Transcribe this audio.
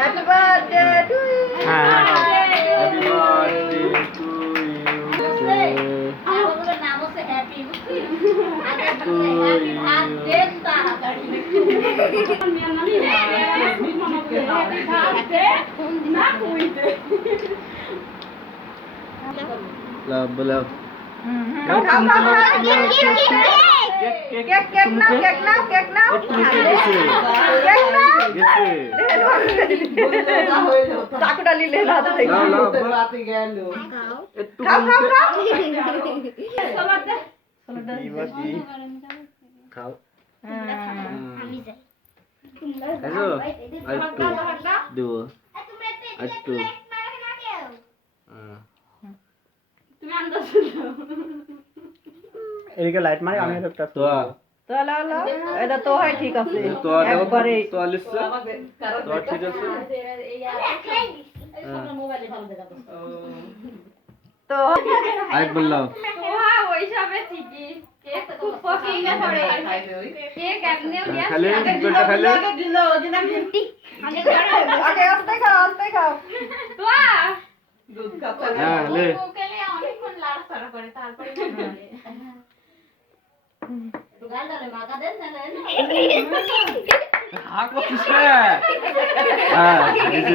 Happy birthday to you. Happy birthday to আমার নাম হচ্ছে হ্যাপি বুঝছি আগে হ্যাপি ভাত দেন তাড়াতাড়ি হ্যাপি ভাত দে না কইতে love love Khao khao khao. Cake now, cake now, cake now. Cake now. চাকুটা নিলে না তো দেখি। খাও খাও খাও। খাও আমি যাই Hello. Aduh. Aduh. তুমি আন্দাজ এদিকে লাইট মারে আমি একটা Tua. তো লাও লাও এটা তো হয় ঠিক আছে Tua daw. একবারে Tua lisa. Tua ঠিক আছে। মোবাইলে ভালো দেখা তো আরেক বললাম। ওই সবে ঠিকই কেক খুব পছন্দ করে কেক এমনিও নিয়ে খালি দুটো খালি। আগে আস্তে খাও তোয়া হ্যাঁ লে। ওকেলে অনেকক্ষণ লাড়াচাড়া করে তারপরে গালটারে মাগা দেন না Aku sih. Ah, gitu.